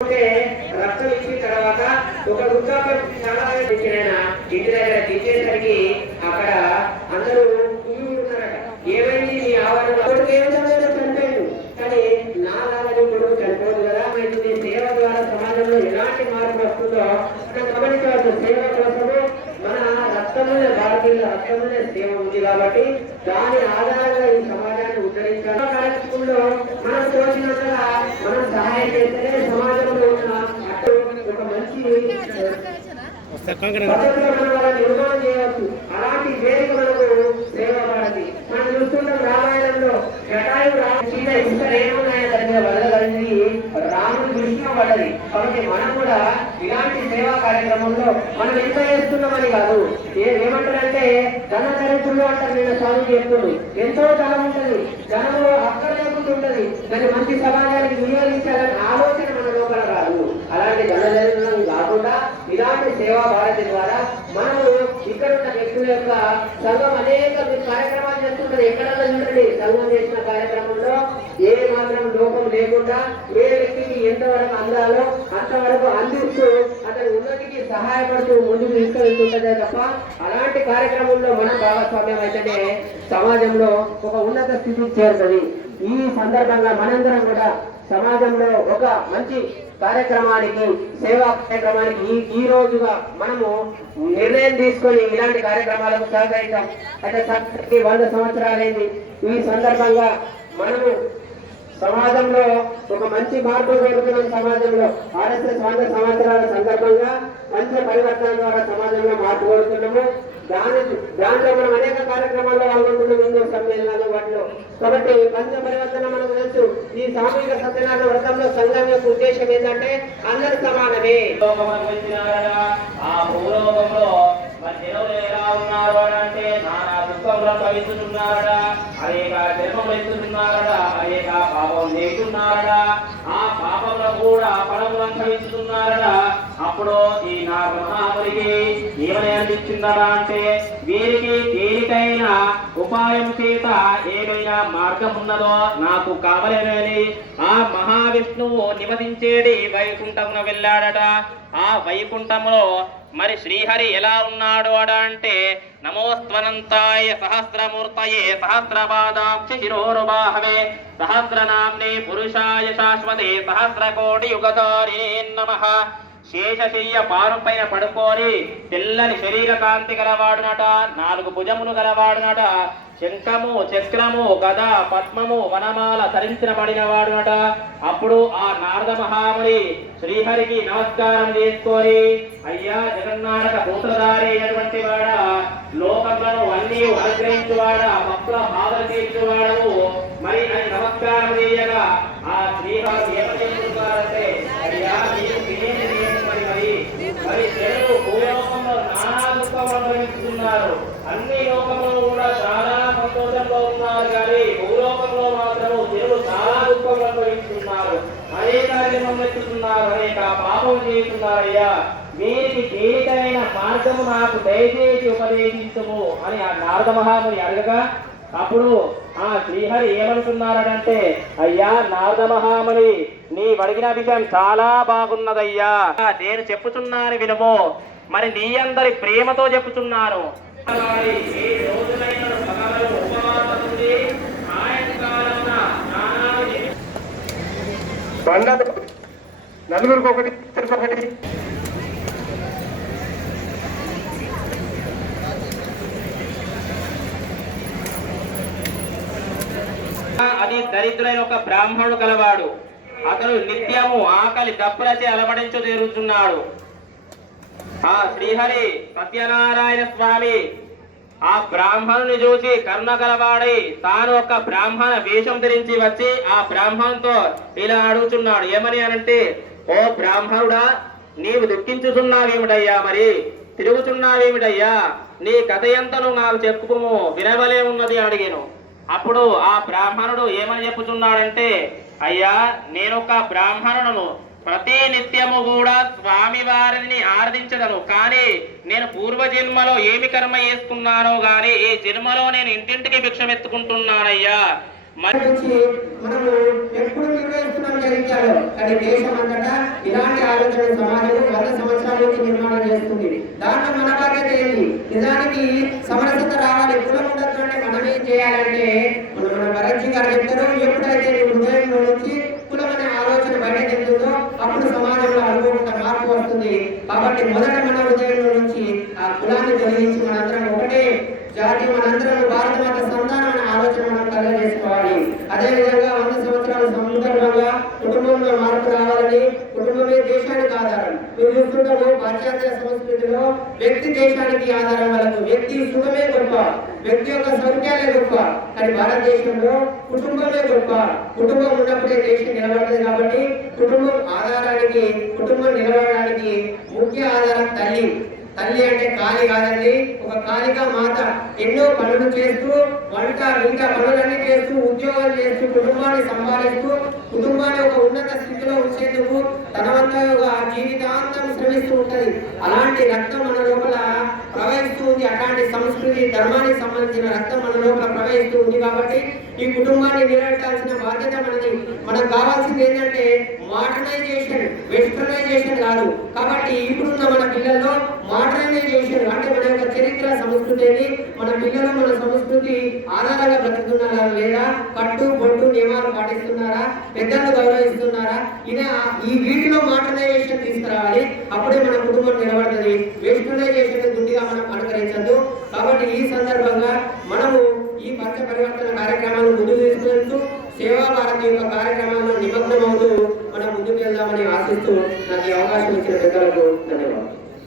రక్తం ఇచ్చిన తర్వాత ఒక వృద్ధాప్యం చాలా ఇంటి దగ్గర దించేసరికి అక్కడ అందరూ ఉన్నారట. ఏమైంది మీ ఆవరణలో చనిపోయాడు, కానీ నాలాగా కొడుకు చనిపోదు కదా. సేవ ద్వారా సమాజంలో ఎలాంటి మార్పు వస్తుందో మనం గమనించవచ్చు. సేవ కోసము మన రక్తంలోనే భారతీయుల రక్తంలోనే సేవ ఉంది కాబట్టి దాని ఆధారంగా ఈ సమాజాన్ని ఉద్ధరించాలి. కార్యక్రమంలో మనం తోచినంతగా మనం సహాయం చేస్తేనే సమాజంలో ఉన్న ఒక మంచి నిర్మాణం చేయవచ్చు. అలాంటి వేదిక మనకు సేవ భారతి. మనం చూస్తుంటాం రామాయణంలో జటాయు వదలగలిగి రాముడు దృష్టిలో పడ్డది. కాబట్టి మనం కూడా ఇలాంటి సేవా కార్యక్రమంలో మనం ఎంత చేస్తున్నామని కాదు, ఏమంటారంటే ధన చరిత్రలో అంటారు. నేను స్వామి చెప్తుడు ఎంతో ధనం ఉంటుంది, ధనము అక్కడ లేకుండా ఉంటుంది, దాన్ని మంచి సమాజానికి వినియోగించాలని ఆలోచన మన లోపల రాదు. అలాంటి ధన చరిత్రను కాకుండా ఇలాంటి సేవా భారతి ద్వారా మనము ఇక్కడ ఉన్న వ్యక్తుల యొక్క సంఘం అనేక కార్యక్రమాలు చేస్తుంటారు. ఎక్కడన్నా చూడండి, సంఘం చేసిన కార్యక్రమంలో ఏ మాత్రం లోపం లేకుండా ఏ వ్యక్తికి ఎంతవరకు అందాలో అంతవరకు అందిస్తూ అతని ఉన్నతికి సహాయపడుతూ ముందుకు తీసుకెళ్తుంటదే తప్ప అలాంటి కార్యక్రమంలో మనం భాగస్వామ్యం అయితేనే సమాజంలో ఒక ఉన్నత స్థితికి చేరుతుంది. ఈ సందర్భంగా మనందరం కూడా సమాజంలో ఒక మంచి కార్యక్రమానికి సేవా కార్యక్రమానికి ఈ రోజుగా మనము నిర్ణయం తీసుకొని ఇలాంటి కార్యక్రమాలకు సహకరించాం. అంటే 100 సంవత్సరాలైంది. ఈ సందర్భంగా మనము సమాజంలో ఒక మంచి మార్పు జరుగుతున్న సమాజంలో RSS 100 సంవత్సరాల సందర్భంగా పంచ పరివర్తన ద్వారా సమాజంలో మార్పు కోరుతున్నాము. దాంట్లో మనం అనేక కార్యక్రమాల్లో పాల్గొంటున్నాం, హిందూ సమ్మేళనాలు వాటిలో. కాబట్టి పంచ పరివర్తన మనకు తెలుసు. ఈ సామూహిక సత్యనారాయణ వ్రతంలో సంఘం యొక్క ఉద్దేశం ఏంటంటే అందరు సమానమే. ఎలా ఉన్నారు అంటే నానా దుఃఖంలో భవిస్తున్నారట, అనేక జన్మలు ఎత్తుతున్నారట, అనేక పాపం చేస్తున్నారట, ఆ పాపంలో కూడా ఫలములు అనుభవిస్తున్నారట. అప్పుడు ఈ నాగ మహామునికి ఏమని అనిపించిందట అంటే వీరికి తేలికైన ఉపాయం చేత ఏమైనా మార్గం ఉన్నదో నాకు కావలేనని ఆ మహావిష్ణువు నివసించేది వైకుంఠమున వెళ్ళాడట. ఆ వైకుంఠములో మరి శ్రీహరి ఎలా ఉన్నాడు అడ అంటే నమోస్త్వనంతాయ సహస్రమూర్తయే సహస్రపాదాక్ష శిరోరుబాహవే సహస్రనామ్నే పురుషాయ శాశ్వతే సహస్రకోటి యుగధారిణే నమః. శేషశయ్య పారుపైన పడుకొని తెల్లని శరీర కాంతి గలవాడునట, 4 భుజములు గలవాడునట, శంఖము చక్రము గద పద్మము వనమాల ధరించిన పడినవాడునట. అప్పుడు ఆ నారద మహాముని శ్రీహరికి నమస్కారం చేసుకొని అయ్యా జగన్నాటక సూత్రధారి అయినటువంటి వాడ, లోకములను అన్ని అనుగ్రహించువాడ, భక్తుల బాధలు తీర్చువాడవు మరి అని నమస్కారం చేయగా ఆ శ్రీహరి ఏమంటే అయ్యా మీరు తినేది మరి జనులు భూలోకంలో నానా దుఃఖం అనుభవిస్తున్నారు, అన్ని లోకంలో కూడా చాలా సంతోషంలో ఉన్నారు, కానీ భూలోకంలో మాత్రం జనులు చాలా దుఃఖం అనుభవిస్తున్నారు, అనేక జన్మం ఎత్తుతున్నారు, అనేక పాపం చేస్తున్నారయ్యా. వీరికి తేలికైన మార్గము నాకు దయచేసి ఉపదేశించుము అని ఆ నారద మహాముని అడగగా అప్పుడు ఆ శ్రీహరి ఏమంటున్నారంటే అయ్యా నారద మహాముని నీ అడిగిన విషయం చాలా బాగున్నదయ్యా, నేను చెప్పుచున్నాను వినుము. మరి నీ అందరి ప్రేమతో చెప్పుచున్నాను. నలుగురికి ఒకటి ఒకటి అది దరిద్రులైన ఒక బ్రాహ్మణుడు గలవాడు. అతను నిత్యము ఆకలి దప్పులచే అలమడించు తీరుతున్నాడు. ఆ శ్రీహరి సత్యనారాయణ స్వామి ఆ బ్రాహ్మణుని చూసి కరుణ గలవాడై తాను ఒక బ్రాహ్మణ వేషం ధరించి వచ్చి ఆ బ్రాహ్మణుతో ఇలా అడుగుతున్నాడు. ఏమని అనంటే ఓ బ్రాహ్మణుడా, నీవు దుఃఖించుతున్నావేమిటయ్యా, మరి తిరుగుతున్నావేమిటయ్యా, నీ కథ ఎంతను నాకు చెప్పుకోము, వినవలే ఉన్నది అడిగాను. అప్పుడు ఆ బ్రాహ్మణుడు ఏమని చెప్పుతున్నాడంటే అయ్యా నేనొక బ్రాహ్మణులను, ప్రతి నిత్యము కూడా స్వామి వారిని ఆరాధించదను, కానీ నేను పూర్వజన్మలో ఏమి కర్మ చేసుకున్నానో గాని ఈ జన్మలో నేను ఇంటింటికి భిక్షమెత్తుకుంటున్నానయ్యా. మన- నుంచి మనము ఎప్పుడు నిర్వహిస్తున్నాం జరించాలో, కానీ దేశం అంతటా ఇలాంటి ఆలోచన సమాజం 100 సంవత్సరాల నుంచి నిర్మాణం చేస్తుంది. దాంట్లో మన బాధ్యత ఏంటి? నిజానికి సమరసత రావాలి, కులం ఉండదు అంటే మనం ఏం చేయాలంటే, మన భరత్జీ గారు చెప్తారు, ఎప్పుడైతే నీ హృదయంలో నుంచి కులం అనే ఆలోచన బయటకు వెళ్తుందో అప్పుడు సమాజంలో అనుకోకుండా మార్పు వస్తుంది. కాబట్టి మొదట మన హృదయంలో నుంచి ఆ కులాన్ని తొలగించి మనందరం ఒకటే జాతి, మనందరం భారత మాత సంతానం అనే ఆలోచన మనం కలగజేసుకోవాలి. అదేవిధంగా 100 సంవత్సరాల సందర్భంగా కుటుంబంలో మార్పు రావాలని, కుటుంబమే దేశానికి ఆధారం. మీరు చూస్తుంటాము పాశ్చాత్య సంస్కృతిలో వ్యక్తి దేశానికి ఆధారం వరకు, వ్యక్తి సుఖమే గొప్ప, వ్యక్తి యొక్క సౌఖ్యాలే గొప్ప. కానీ భారతదేశంలో కుటుంబమే గొప్ప. కుటుంబం ఉన్నప్పుడే దేశం నిలబడుతుంది. కాబట్టి కుటుంబం ఆధారానికి, కుటుంబం నిలబడడానికి ముఖ్య ఆధారం తల్లి. తల్లి అంటే కాళీ కాదండి, ఒక కాళికా మాత. ఎన్నో పనులు చేస్తూ, వంట మిగతా పనులన్నీ చేస్తూ, ఉద్యోగాలు చేస్తూ, కుటుంబాన్ని సంపాదిస్తూ, కుటుంబాన్ని ఒక ఉన్నత స్థితిలో ఉంచేందుకు తన వంతుగా జీవితాంతం శ్రమిస్తూ ఉంటది. అలాంటి రక్తం మన లోపల ప్రవహిస్తూ ఉంది. అట్లాంటి సంస్కృతి, ధర్మానికి సంబంధించిన రక్తం మన లోపల ప్రవహిస్తూ ఉంది. కాబట్టి ఈ కుటుంబాన్ని నిలబెట్టాల్సిన బాధ్యత మనది. మనకు కావాల్సింది ఏంటంటే మోడర్నైజేషన్, వెస్టర్నైజేషన్ కాదు. కాబట్టి ఇప్పుడున్న మన పిల్లల్లో మోడర్నైజేషన్ అంటే మన యొక్క చరిత్ర, సంస్కృతిని మన పిల్లలు మన సంస్కృతి ఆధారంగా బ్రతుకుతున్నారా లేదా, కట్టు బొట్టు నియమాలు పాటిస్తున్నారా, పెద్దలను గౌరవిస్తున్నారా, ఈ వీటిలో మోడర్నైజేషన్ తీసుకురావాలి. అప్పుడే మన కుటుంబం నిలబడుతుంది. వెస్టర్నైజేషన్ గుడ్డిగా మనం అనుకరించద్దు. కాబట్టి ఈ సందర్భంగా మనము ఈ పంచ పరివర్తన కార్యక్రమాలను ముందుకు తీసుకెళ్తూ సేవా భారతి యొక్క కార్యక్రమాల్లో నిమగ్నం అవుతూ మనం ముందుకు వెళ్దామని ఆశిస్తూ నాకు ఈ అవకాశం ఇచ్చిన పెద్దలకు